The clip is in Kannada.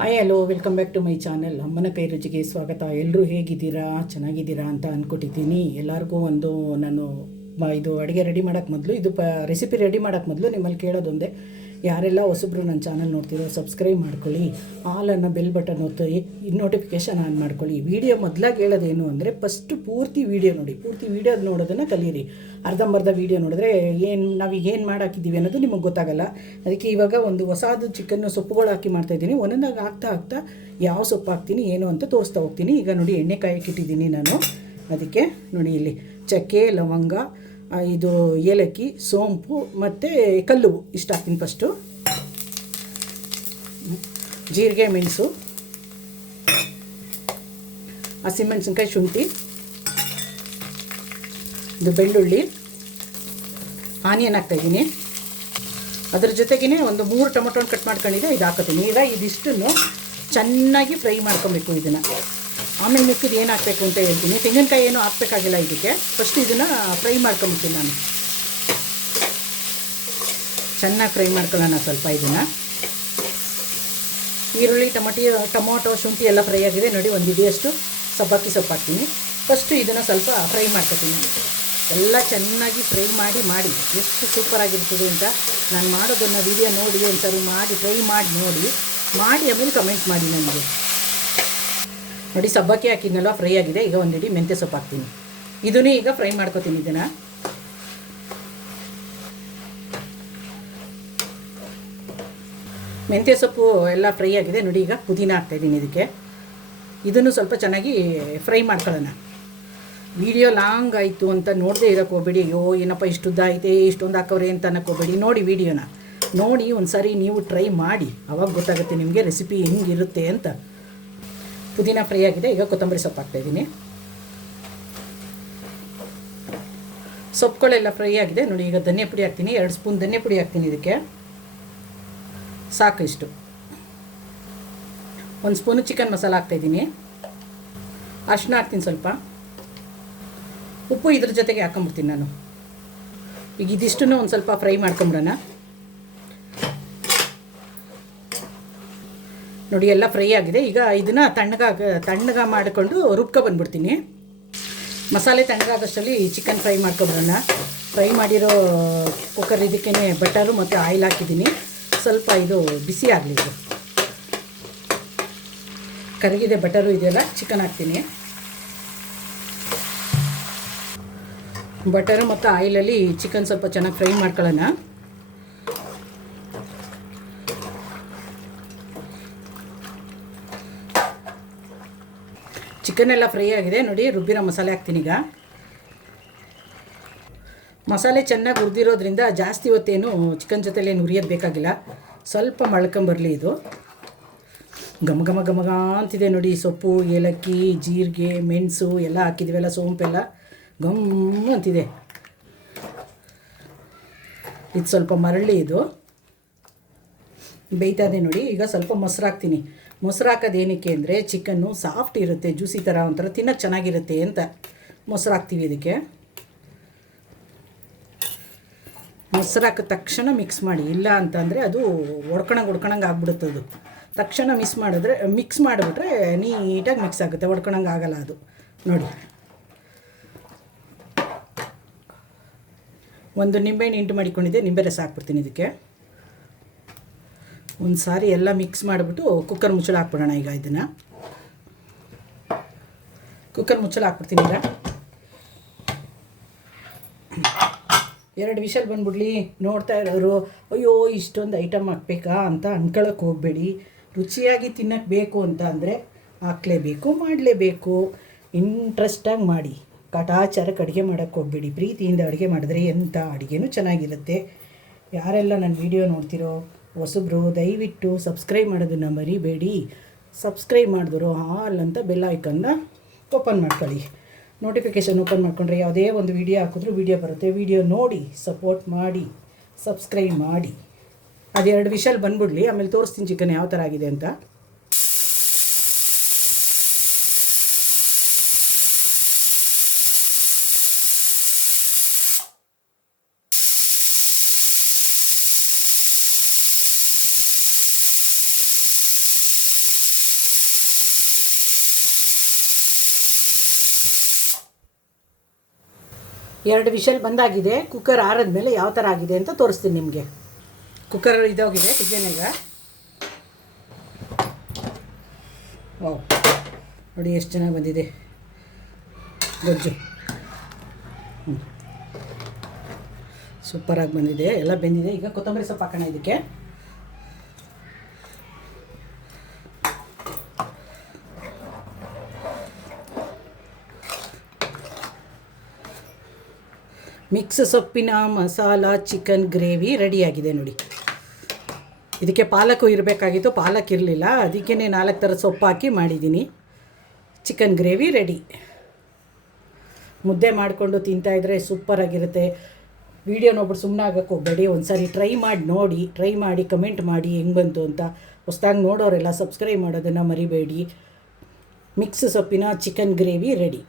Hi hello welcome back to my channel ಅಮ್ಮನ ಕೈ ರುಚಿಗೆ ಸ್ವಾಗತ. ಎಲ್ಲರೂ ಹೇಗಿದ್ದೀರಾ? ಚೆನ್ನಾಗಿದ್ದೀರಾ ಅಂತ ಅಂದ್ಕೊಟ್ಟಿದ್ದೀನಿ ಎಲ್ಲರಿಗೂ ಒಂದು ನಾನು ಇದು ಅಡುಗೆ ರೆಡಿ ಮಾಡೋಕ್ಕೆ ಮೊದಲು, ಇದು ಪ ರೆಸಿಪಿ ರೆಡಿ ಮಾಡೋಕ್ಕೆ ಮೊದಲು ನಿಮ್ಮಲ್ಲಿ ಕೇಳೋದೊಂದೇ, ಯಾರೆಲ್ಲ ಹೊಸಬ್ರು ನನ್ನ ಚಾನಲ್ ನೋಡ್ತಿರೋ ಸಬ್ಸ್ಕ್ರೈಬ್ ಮಾಡ್ಕೊಳ್ಳಿ ಆಲನ್ನು ಬೆಲ್ ಬಟನ್ ಒತ್ತಿ ನೋಟಿಫಿಕೇಷನ್ ಆನ್ ಮಾಡ್ಕೊಳ್ಳಿ. ವಿಡಿಯೋ ಮೊದಲಾಗಿ ಹೇಳೋದೇನು ಅಂದರೆ ಫಸ್ಟು ಪೂರ್ತಿ ವಿಡಿಯೋ ನೋಡಿ, ಪೂರ್ತಿ ವಿಡಿಯೋ ನೋಡೋದನ್ನು ಕಲಿಯಿರಿ ಅರ್ಧಂಬರ್ಧ ವಿಡಿಯೋ ನೋಡಿದ್ರೆ ಏನು ನಾವೀಗ ಏನು ಮಾಡಾಕಿದ್ದೀವಿ ಅನ್ನೋದು ನಿಮಗೆ ಗೊತ್ತಾಗಲ್ಲ. ಅದಕ್ಕೆ ಇವಾಗ ಒಂದು ಹೊಸದು ಚಿಕನ್ನು ಸೊಪ್ಪುಗಳು ಹಾಕಿ ಮಾಡ್ತಾಯಿದ್ದೀನಿ ಒಂದೊಂದಾಗಿ ಹಾಕ್ತಾ ಹಾಕ್ತಾ ಯಾವ ಸೊಪ್ಪು ಹಾಕ್ತೀನಿ, ಏನು ಅಂತ ತೋರಿಸ್ತಾ ಹೋಗ್ತೀನಿ. ಈಗ ನೋಡಿ ಎಣ್ಣೆ ಕಾಯಕ್ಕೆ ಇಟ್ಟಿದ್ದೀನಿ ನಾನು. ಅದಕ್ಕೆ ನೋಡಿ ಇಲ್ಲಿ, ಚಕ್ಕೆ, ಲವಂಗ ಇದು ಏಲಕ್ಕಿ, ಸೋಂಪು ಮತ್ತು ಕಲ್ಲು ಇಷ್ಟು ಹಾಕ್ತೀನಿ ಫಸ್ಟು ಜೀರಿಗೆ, ಮೆಣಸು ಹಸಿಮೆಣಸಿನ್ಕಾಯಿ ಶುಂಠಿ, ಇದು ಬೆಳ್ಳುಳ್ಳಿ, ಆನಿಯನ್ ಹಾಕ್ತಾಯಿದ್ದೀನಿ ಅದ್ರ ಜೊತೆಗೇ ಒಂದು ಮೂರು ಟೊಮೊಟೊನ ಕಟ್ ಮಾಡ್ಕೊಂಡಿದ್ದೆ, ಇದು ಹಾಕೋತೀನಿ. ಈಗ ಇದಿಷ್ಟನ್ನು ಚೆನ್ನಾಗಿ ಫ್ರೈ ಮಾಡ್ಕೊಬೇಕು ಇದನ್ನು. ಆಮೇಲೆ ಮಿಕ್ಕಿದ್ದು ಏನು ಹಾಕಬೇಕು ಅಂತ ಹೇಳ್ತೀನಿ. ತೆಂಗಿನಕಾಯಿ ಏನು ಹಾಕಬೇಕಾಗಿಲ್ಲ ಇದಕ್ಕೆ. ಫಸ್ಟ್ ಇದನ್ನು ಫ್ರೈ ಮಾಡ್ಕೊಂಬಿಡ್ತೀನಿ ನಾನು. ಚೆನ್ನಾಗಿ ಫ್ರೈ ಮಾಡ್ಕೊಳ್ಳೋಣ ಸ್ವಲ್ಪ ಇದನ್ನು. ಈರುಳ್ಳಿ, ಟೊಮಟಿ, ಟೊಮೊಟೊ, ಶುಂಠಿ ಎಲ್ಲ ಫ್ರೈ ಆಗಿದೆ. ನೋಡಿ, ಒಂದು ಇದೆಯಷ್ಟು ಸಬ್ಬಕ್ಕಿ ಸೊಪ್ಪು ಹಾಕ್ತೀನಿ. ಫಸ್ಟು ಇದನ್ನು ಸ್ವಲ್ಪ ಫ್ರೈ ಮಾಡ್ಕೊತೀನಿ. ಎಲ್ಲ ಚೆನ್ನಾಗಿ ಫ್ರೈ ಮಾಡಿ ಮಾಡಿ. ಎಷ್ಟು ಸೂಪರಾಗಿರ್ತದೆ ಅಂತ ನಾನು ಮಾಡೋದನ್ನು ವಿಡಿಯೋ ನೋಡಿ, ಒಂದ್ಸರಿ ಮಾಡಿ ಫ್ರೈ ಮಾಡಿ, ನೋಡಿ. ಮಾಡಿ ಆಮೇಲೆ ಕಮೆಂಟ್ ಮಾಡಿ ನನಗೆ. ನೋಡಿ, ಸಬ್ಬಕ್ಕಿ ಹಾಕಿದ್ನಲ್ಲ ಫ್ರೈ ಆಗಿದೆ. ಈಗ ಒಂದು ಇಡೀ ಮೆಂತ್ಯ ಸೊಪ್ಪು ಹಾಕ್ತೀನಿ. ಇದನ್ನು ಈಗ ಫ್ರೈ ಮಾಡ್ಕೊತೀನಿ ಇದನ್ನು. ಮೆಂತ್ಯ ಸೊಪ್ಪು ಎಲ್ಲ ಫ್ರೈ ಆಗಿದೆ. ನೋಡಿ, ಈಗ ಪುದೀನ ಹಾಕ್ತಾಯಿದ್ದೀನಿ ಇದಕ್ಕೆ. ಇದನ್ನು ಸ್ವಲ್ಪ ಚೆನ್ನಾಗಿ ಫ್ರೈ ಮಾಡ್ಕೊಳ್ಳೋಣ. ವಿಡಿಯೋ ಲಾಂಗ್ ಆಯಿತು ಅಂತ ನೋಡದೆ ಇರೋಕ್ಕೆ ಹೋಗ್ಬೇಡಿ. ಅಯ್ಯೋ, ಏನಪ್ಪ ಇಷ್ಟುದ್ದ ಐತೆ ಇಷ್ಟೊಂದು ಹಾಕವ್ರೆ ಅಂತ ಅನ್ನೋಕ್ಕೋಗ್ಬೇಡಿ ನೋಡಿ ವಿಡಿಯೋನ. ನೋಡಿ ಒಂದು ಸಾರಿ ನೀವು ಟ್ರೈ ಮಾಡಿ. ಅವಾಗ ಗೊತ್ತಾಗುತ್ತೆ ನಿಮಗೆ ರೆಸಿಪಿ ಹೆಂಗಿರುತ್ತೆ ಅಂತ. ಪುದೀನ ಫ್ರೈ ಆಗಿದೆ. ಈಗ ಕೊತ್ತಂಬರಿ ಸೊಪ್ಪು ಹಾಕ್ತಾಯಿದ್ದೀನಿ ಸೊಪ್ಪುಗಳೆಲ್ಲ ಫ್ರೈ ಆಗಿದೆ. ನೋಡಿ, ಈಗ ಧನಿಯಾ ಪುಡಿ ಹಾಕ್ತೀನಿ. ಎರಡು ಸ್ಪೂನ್ ಧನಿಯಾ ಪುಡಿ ಹಾಕ್ತೀನಿ ಇದಕ್ಕೆ. ಸಾಕು ಇಷ್ಟು ಒಂದು ಸ್ಪೂನು ಚಿಕನ್ ಮಸಾಲ ಹಾಕ್ತಾಯಿದ್ದೀನಿ ಅರ್ಶಿನ ಹಾಕ್ತೀನಿ ಸ್ವಲ್ಪ. ಉಪ್ಪು ಇದ್ರ ಜೊತೆಗೆ ಹಾಕೊಂಬಿಡ್ತೀನಿ ನಾನು. ಈಗ ಇದಿಷ್ಟನ್ನು ಒಂದು ಸ್ವಲ್ಪ ಫ್ರೈ ಮಾಡ್ಕೊಂಬಿಡೋಣ ನೋಡಿ, ಎಲ್ಲ ಫ್ರೈ ಆಗಿದೆ. ಈಗ ಇದನ್ನು ತಣ್ಣಗಾಗ ತಣ್ಣಗ ಮಾಡಿಕೊಂಡು ರುಬ್ಕೊ ಬಂದ್ಬಿಡ್ತೀನಿ. ಮಸಾಲೆ ತಣ್ಣಗಾಗೋಷ್ಟರಲ್ಲಿ ಚಿಕನ್ ಫ್ರೈ ಮಾಡ್ಕೊಬರೋಣ ಫ್ರೈ ಮಾಡಿರೋ ಕುಕ್ಕರ್ ಇದಕ್ಕೇ ಬಟರು ಮತ್ತು ಆಯಿಲ್ ಹಾಕಿದ್ದೀನಿ. ಸ್ವಲ್ಪ ಇದು ಬಿಸಿ ಆಗಲಿ ಇದು. ಕರಗಿದೆ, ಬಟರು ಇದೆಯಲ್ಲ ಚಿಕನ್ ಹಾಕ್ತೀನಿ. ಬಟರು ಮತ್ತು ಆಯಿಲಲ್ಲಿ ಚಿಕನ್ ಸ್ವಲ್ಪ ಚೆನ್ನಾಗಿ ಫ್ರೈ ಮಾಡ್ಕೊಳ್ಳೋಣ. ಚಿಕನ್ ಎಲ್ಲ ಫ್ರೈ ಆಗಿದೆ. ನೋಡಿ, ರುಬ್ಬಿರೋ ಮಸಾಲೆ ಹಾಕ್ತೀನಿ ಈಗ. ಮಸಾಲೆ ಚೆನ್ನಾಗಿ ಹುರಿದಿರೋದ್ರಿಂದ ಜಾಸ್ತಿ ಹೊತ್ತೇನು ಚಿಕನ್ ಜೊತೆಲಿ ಏನು ಹುರಿಯೋದು ಬೇಕಾಗಿಲ್ಲ. ಸ್ವಲ್ಪ ಮಳ್ಕೊಂಬರಲಿ ಇದು. ಘಮ ಘಮ ಘಮ ಅಂತಿದೆ ನೋಡಿ, ಸೊಪ್ಪು, ಏಲಕ್ಕಿ, ಜೀರಿಗೆ, ಮೆಣಸು ಎಲ್ಲ ಹಾಕಿದ್ದೀವಲ್ಲ ಸೋಂಪೆಲ್ಲ. ಗಮ್ ಅಂತಿದೆ. ಇದು ಸ್ವಲ್ಪ ಮರಳಿ ಇದು. ಬೇಯ್ತಾ ಇದೆ ನೋಡಿ, ಈಗ ಸ್ವಲ್ಪ ಮೊಸರು ಹಾಕ್ತೀನಿ. ಮೊಸರು ಹಾಕೋದು ಏನಕ್ಕೆ ಅಂದರೆ ಚಿಕನ್ನು ಸಾಫ್ಟ್ ಇರುತ್ತೆ, ಜ್ಯೂಸಿ ಥರ ಒಂಥರ ತಿನ್ನೋಕ್ಕೆ ಚೆನ್ನಾಗಿರುತ್ತೆ ಅಂತ ಮೊಸರು ಹಾಕ್ತೀವಿ ಇದಕ್ಕೆ. ಮೊಸರು ಹಾಕಿದ ತಕ್ಷಣ ಮಿಕ್ಸ್ ಮಾಡಿ, ಇಲ್ಲ ಅಂತಂದರೆ ಅದು ಒಡ್ಕೊಳಂಗೆ ಒಡ್ಕೊಳಂಗೆ ಆಗ್ಬಿಡುತ್ತೆ ಅದು. ತಕ್ಷಣ ಮಿಕ್ಸ್ ಮಾಡಿದ್ರೆ ಮಿಕ್ಸ್ ಮಾಡಿಬಿಟ್ರೆ ನೀಟಾಗಿ ಮಿಕ್ಸ್ ಆಗುತ್ತೆ ಒಡ್ಕೊಳಂಗೆ ಆಗಲ್ಲ ಅದು. ನೋಡಿ. ಒಂದು ನಿಂಬೆಹಣ್ಣು ಇಂಟು ಮಾಡಿಕೊಂಡಿದ್ದೆ, ನಿಂಬೆ ರಸ ಹಾಕ್ಬಿಡ್ತೀನಿ ಇದಕ್ಕೆ. ಒಂದು ಸಾರಿ ಎಲ್ಲ ಮಿಕ್ಸ್ ಮಾಡಿಬಿಟ್ಟು ಕುಕ್ಕರ್ ಮುಚ್ಚಳ ಹಾಕ್ಬಿಡೋಣ ಈಗ ಇದನ್ನು. ಕುಕ್ಕರ್ ಮುಚ್ಚಳ ಹಾಕ್ಬಿಡ್ತೀನಿ ಈಗ. ಎರಡು ವಿಷಲ್ ಬಂದ್ಬಿಡ್ಲಿ. ನೋಡ್ತಾ ಇರೋರು, ಅಯ್ಯೋ, ಇಷ್ಟೊಂದು ಐಟಮ್ ಹಾಕ್ಬೇಕಾ ಅಂತ ಅಂದ್ಕೊಳಕ್ಕೆ ಹೋಗಬೇಡಿ. ರುಚಿಯಾಗಿ ತಿನ್ನಕ್ಕೆ ಬೇಕು ಅಂತ ಅಂದರೆ ಹಾಕ್ಲೇಬೇಕು, ಮಾಡಲೇಬೇಕು. ಇಂಟ್ರೆಸ್ಟಾಗಿ ಮಾಡಿ. ಕಟಾಚಾರಕ್ಕೆ ಅಡುಗೆ ಮಾಡೋಕ್ಕೆ ಹೋಗಬೇಡಿ. ಪ್ರೀತಿಯಿಂದ ಅಡುಗೆ ಮಾಡಿದ್ರೆ ಎಂಥ ಅಡುಗೆನೂ ಚೆನ್ನಾಗಿರುತ್ತೆ. ಯಾರೆಲ್ಲ ನನ್ನ ವಿಡಿಯೋ ನೋಡ್ತಿರೋ ಹೊಸಬ್ರು, ದಯವಿಟ್ಟು ಸಬ್ಸ್ಕ್ರೈಬ್ ಮಾಡೋದನ್ನು ಮರಿಬೇಡಿ. ಸಬ್ಸ್ಕ್ರೈಬ್ ಮಾಡಿದ್ರು ಆಲ್ ಅಂತ ಬೆಲ್ ಐಕನ್ನ ಓಪನ್ ಮಾಡ್ಕೊಳ್ಳಿ. ನೋಟಿಫಿಕೇಷನ್ ಓಪನ್ ಮಾಡಿಕೊಂಡ್ರೆ ಯಾವುದೇ ಒಂದು ವಿಡಿಯೋ ಹಾಕಿದ್ರು ವಿಡಿಯೋ ಬರುತ್ತೆ. ವಿಡಿಯೋ ನೋಡಿ ಸಪೋರ್ಟ್ ಮಾಡಿ ಸಬ್ಸ್ಕ್ರೈಬ್ ಮಾಡಿ. ಅದೆರಡು ವಿಷಲ್ ಬಂದ್ಬಿಡ್ಲಿ, ಆಮೇಲೆ ತೋರಿಸ್ತೀನಿ ಚಿಕನ್ ಯಾವ ಥರ ಆಗಿದೆ ಅಂತ. ಎರಡು ವಿಷಲ್ ಬಂದಾಗಿದೆ ಕುಕ್ಕರ್ ಆರಿದ್ಮೇಲೆ ಯಾವ ಥರ ಆಗಿದೆ ಅಂತ ತೋರಿಸ್ತೀನಿ ನಿಮಗೆ. ಕುಕ್ಕರ್ ಇದೋಗಿದೆ ಈಗ. ಓ ನೋಡಿ ಎಷ್ಟು ಚೆನ್ನಾಗಿ ಬಂದಿದೆ. ಗೊಜ್ಜು. ಸೂಪರಾಗಿ ಬಂದಿದೆ. ಎಲ್ಲ ಬೆಂದಿದೆ. ಈಗ ಕೊತ್ತಂಬರಿ ಸೊಪ್ಪು ಹಾಕೋಣ ಇದಕ್ಕೆ. ಮಿಕ್ಸ್ ಸೊಪ್ಪಿನ ಮಸಾಲ ಚಿಕನ್ ಗ್ರೇವಿ ರೆಡಿಯಾಗಿದೆ ನೋಡಿ. ಇದಕ್ಕೆ ಪಾಲಕು ಇರಬೇಕಾಗಿತ್ತು, ಪಾಲಕ್ ಇರಲಿಲ್ಲ. ಅದಕ್ಕೇ ನಾಲ್ಕು ಥರ ಸೊಪ್ಪು ಹಾಕಿ ಮಾಡಿದ್ದೀನಿ. ಚಿಕನ್ ಗ್ರೇವಿ ರೆಡಿ ಮುದ್ದೆ ಮಾಡಿಕೊಂಡು ತಿಂತಾಯಿದ್ರೆ ಸೂಪರಾಗಿರುತ್ತೆ ವಿಡಿಯೋ ನೋಡ್ಬಿಟ್ಟು ಸುಮ್ಮನೆ ಆಗೋಕ್ಕೆ ಹೋಗಬೇಡಿ. ಒಂದು ಸಾರಿ ಟ್ರೈ ಮಾಡಿ ನೋಡಿ ಟ್ರೈ ಮಾಡಿ ಕಮೆಂಟ್ ಮಾಡಿ ಹೆಂಗೆ ಬಂತು ಅಂತ. ಹೊಸ್ದಾಗಿ ನೋಡೋರೆಲ್ಲ ಸಬ್ಸ್ಕ್ರೈಬ್ ಮಾಡೋದನ್ನು ಮರಿಬೇಡಿ. ಮಿಕ್ಸ್ ಸೊಪ್ಪಿನ ಚಿಕನ್ ಗ್ರೇವಿ ರೆಡಿ